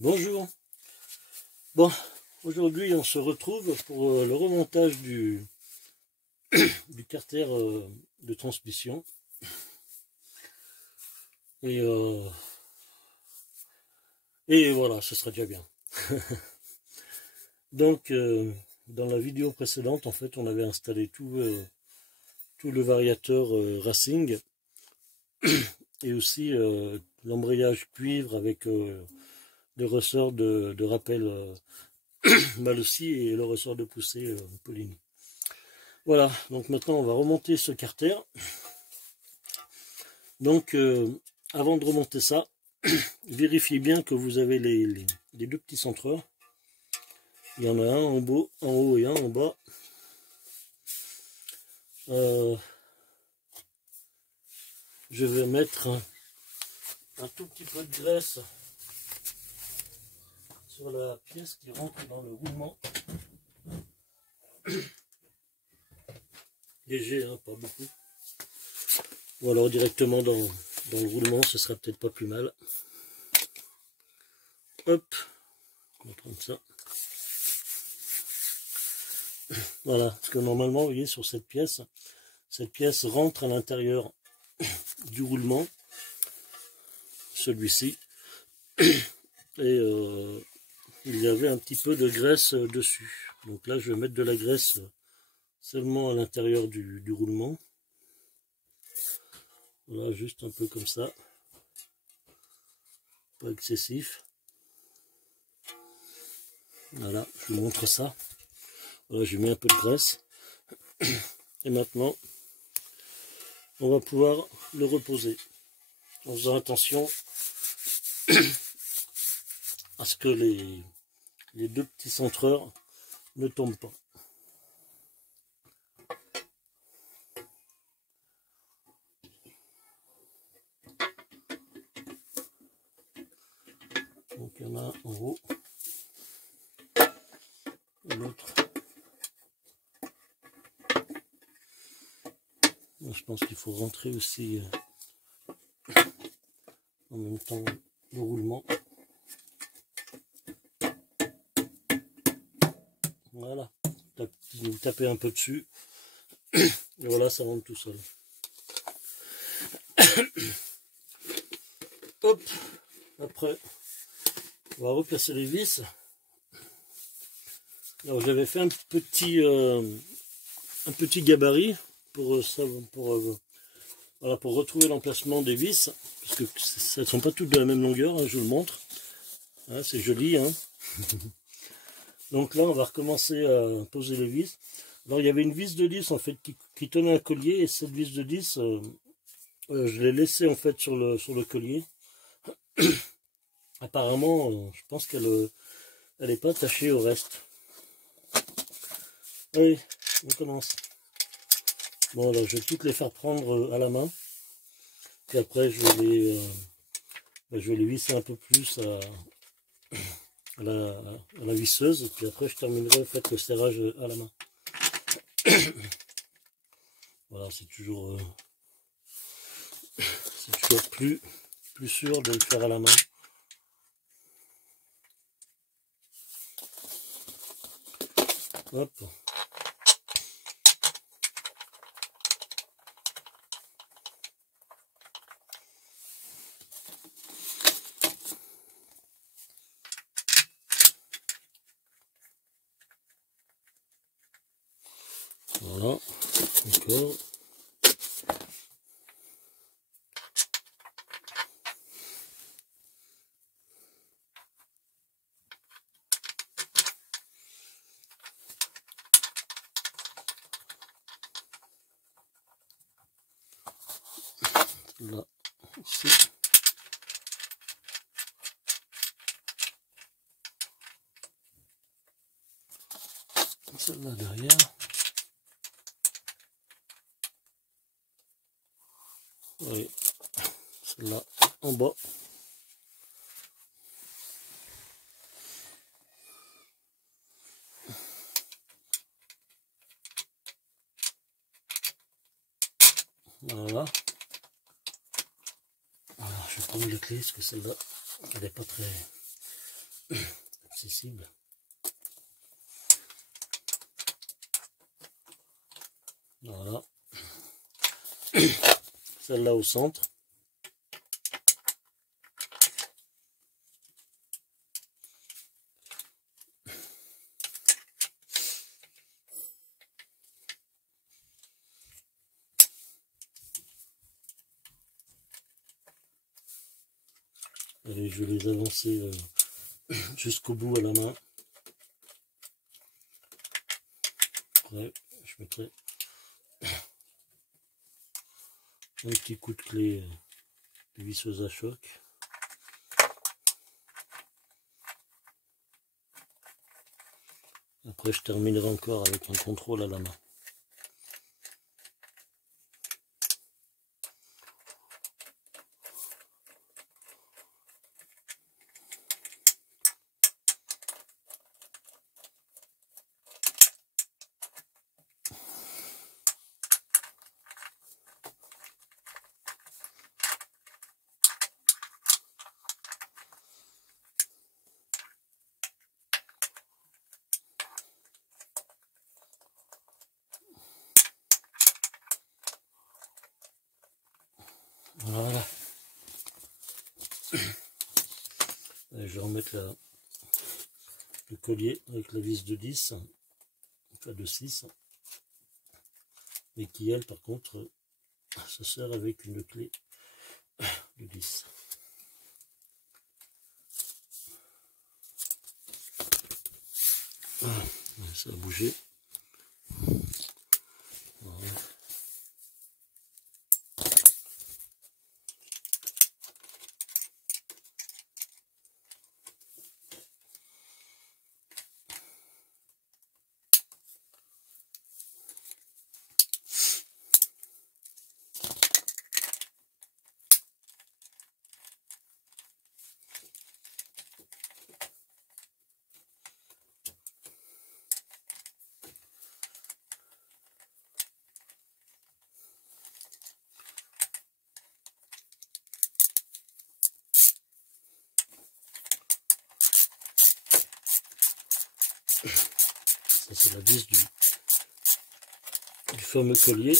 Bonjour. Bon, aujourd'hui on se retrouve pour le remontage du carter de transmission. Et voilà, ce sera déjà bien. Donc, dans la vidéo précédente, en fait, on avait installé tout le variateur Racing et aussi l'embrayage cuivre avec le ressort de rappel Malossi et le ressort de poussée Polini. Voilà, donc maintenant on va remonter ce carter. Donc avant de remonter ça, vérifiez bien que vous avez les deux petits centreurs. Il y en a un en haut et un en bas. Je vais mettre un tout petit peu de graisse sur la pièce qui rentre dans le roulement. Léger, hein, pas beaucoup. Ou alors directement dans le roulement, ce sera peut-être pas plus mal. Hop, on va prendre ça. Voilà, parce que normalement, vous voyez, sur cette pièce rentre à l'intérieur du roulement, celui-ci, et il y avait un petit peu de graisse dessus. Donc là, je vais mettre de la graisse seulement à l'intérieur du roulement. Voilà, juste un peu comme ça, pas excessif. Voilà, je vous montre ça. Voilà, je mets un peu de graisse. Et maintenant, on va pouvoir le reposer en faisant attention à ce que les deux petits centreurs ne tombent pas. Donc il y en a un en haut, et l'autre. Je pense qu'il faut rentrer aussi en même temps le roulement. Voilà, vous tapez un peu dessus, et voilà, ça rentre tout seul. Hop, après, on va replacer les vis. Alors j'avais fait un petit gabarit pour retrouver l'emplacement des vis, parce que elles ne sont pas toutes de la même longueur, hein, je vous le montre. Hein, c'est joli, hein. Donc là, on va recommencer à poser les vis. Alors il y avait une vis de 10 en fait qui tenait un collier, et cette vis de 10, je l'ai laissée en fait sur le collier. Apparemment, je pense qu'elle n'est pas attachée au reste. Allez, on commence. Bon, là, je vais toutes les faire prendre à la main. Puis après, je vais les visser un peu plus à la visseuse. Et puis après, je terminerai en fait, le serrage à la main. Voilà, c'est toujours plus sûr de le faire à la main. Hop. Voilà, encore. Là, ici. Celle-là derrière. Oui, celle-là en bas. Voilà. Alors, je vais prendre la clé parce que celle-là, elle n'est pas très accessible. Voilà. Celle-là au centre. Allez, je vais les avancer jusqu'au bout à la main. Après, je mettrai un petit coup de clé de visseuse à choc. Après, je terminerai encore avec un contrôle à la main. Voilà. Et je vais remettre le collier avec la vis de 10, enfin de 6, mais qui elle par contre se sert avec une clé de 10. Voilà. Ça a bougé. Voilà. Ça c'est la vis du fameux collier.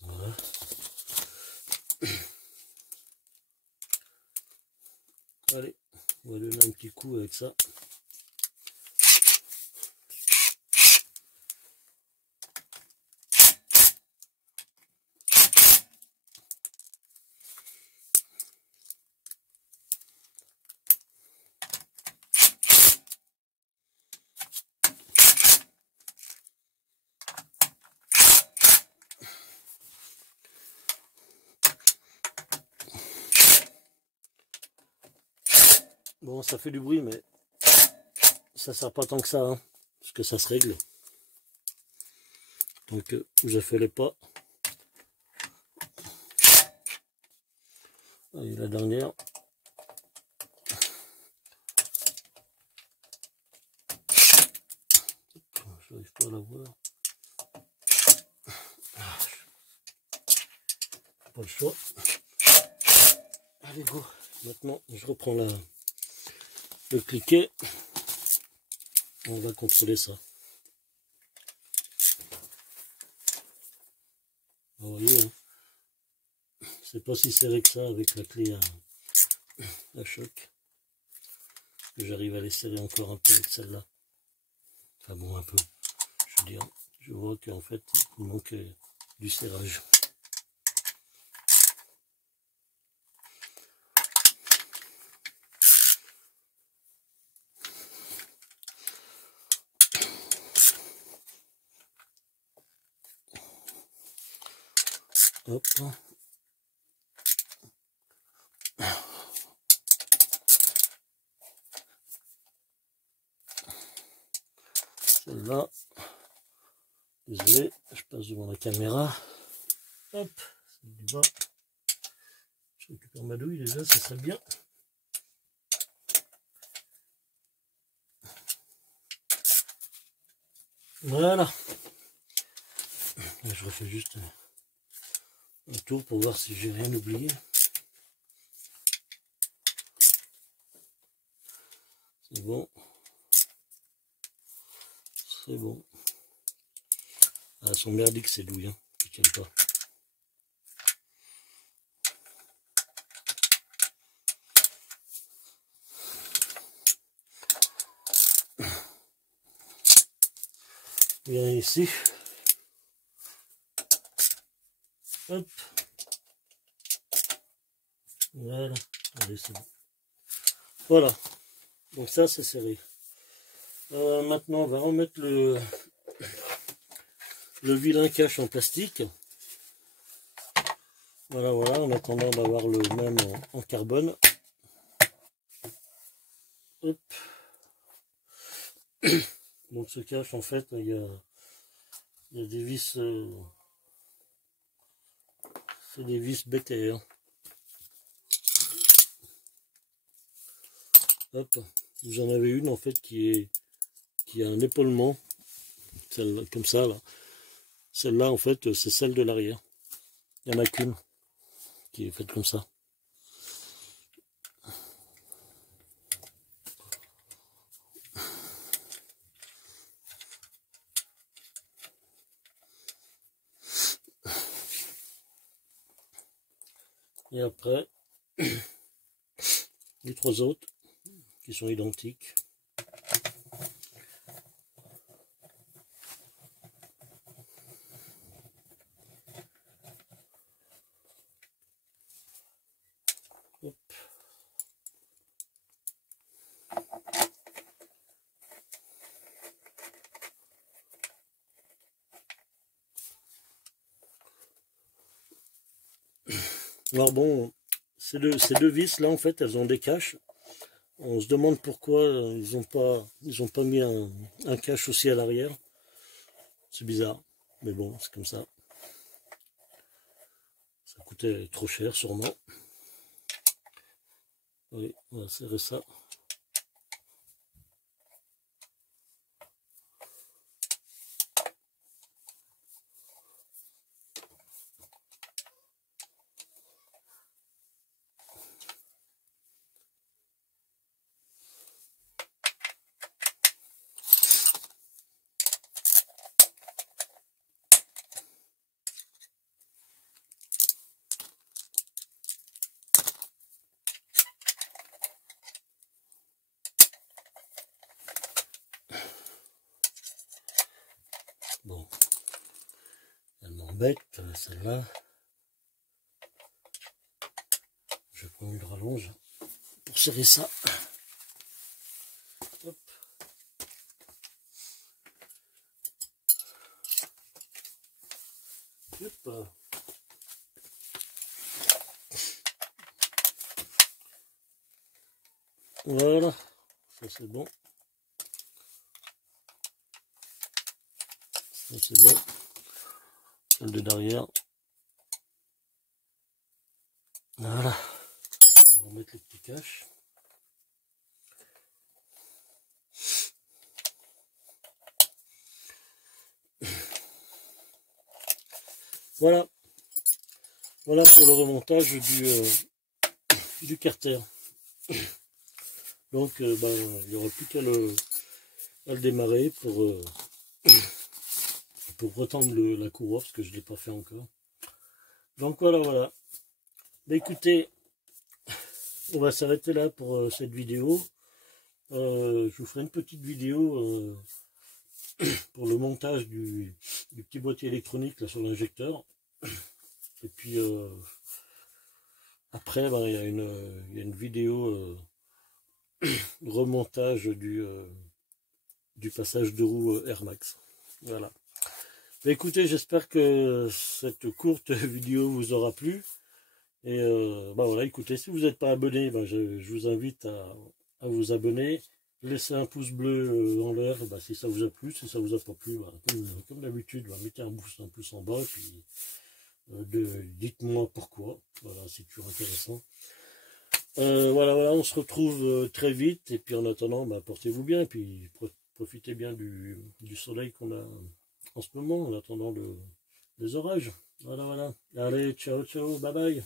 Voilà. Allez, on va donner un petit coup avec ça. Bon, ça fait du bruit, mais ça sert pas tant que ça, hein, parce que ça se règle. Donc, je fais les pas. Et la dernière. Je n'arrive pas à la voir. Pas le choix. Allez, go. Maintenant, je reprends le cliquet. On va contrôler ça. Vous voyez, hein, c'est pas si serré que ça avec la clé à choc. J'arrive à les serrer encore un peu avec celle-là. Enfin bon, un peu. Je veux dire, je vois qu'en fait, il manque du serrage. Hop. Celle-là, désolé, je passe devant la caméra. Hop, c'est du bas. Je récupère ma douille déjà, ça serait bien. Voilà. Je refais juste un tour pour voir si j'ai rien oublié. C'est bon. C'est bon. Ah, elles sont merdiques ces douilles, hein, qui tiennent pas. Viens ici. Hop. Voilà. Allez, c'est bon. Voilà. Donc ça, c'est serré. Maintenant, on va remettre le vilain cache en plastique. Voilà, voilà, en attendant d'avoir le même en carbone. Hop. Donc ce cache, en fait, il y a des vis, c'est des vis BTR. Hop, vous en avez une en fait qui a un épaulement, celle comme ça là. Celle-là en fait c'est celle de l'arrière. Il n'y en a qu'une qui est faite comme ça. Et après, les trois autres qui sont identiques. Hop. Alors bon, ces deux vis là en fait elles ont des caches. On se demande pourquoi ils ont pas mis un cache aussi à l'arrière. C'est bizarre, mais bon c'est comme ça. Ça coûtait trop cher sûrement. Oui, on va serrer ça. Bon, elle m'embête celle-là. Je prends une rallonge pour serrer ça. Hop. Hop. Voilà, ça c'est bon. Ça c'est bon. Celle de derrière. Voilà. On va remettre les petits caches. Voilà. Voilà pour le remontage du carter. Donc il n'y aura plus qu'à le démarrer pour retendre la courroie parce que je ne l'ai pas fait encore. Donc voilà, voilà. Mais écoutez, on va s'arrêter là pour cette vidéo. Je vous ferai une petite vidéo pour le montage du petit boîtier électronique là, sur l'injecteur. Et puis après, il y a une vidéo remontage du passage de roue Air Max. Voilà. Mais écoutez, j'espère que cette courte vidéo vous aura plu. Et voilà, écoutez, si vous n'êtes pas abonné, je vous invite à vous abonner. Laissez un pouce bleu en l'air si ça vous a plu. Si ça vous a pas plu, comme d'habitude, mettez un pouce en bas. Puis dites-moi pourquoi. Voilà, c'est toujours intéressant. Voilà, on se retrouve très vite. Et puis en attendant, portez-vous bien. Et puis profitez bien du soleil qu'on a en ce moment, en attendant les orages. Voilà, voilà. Allez, ciao, ciao, bye bye.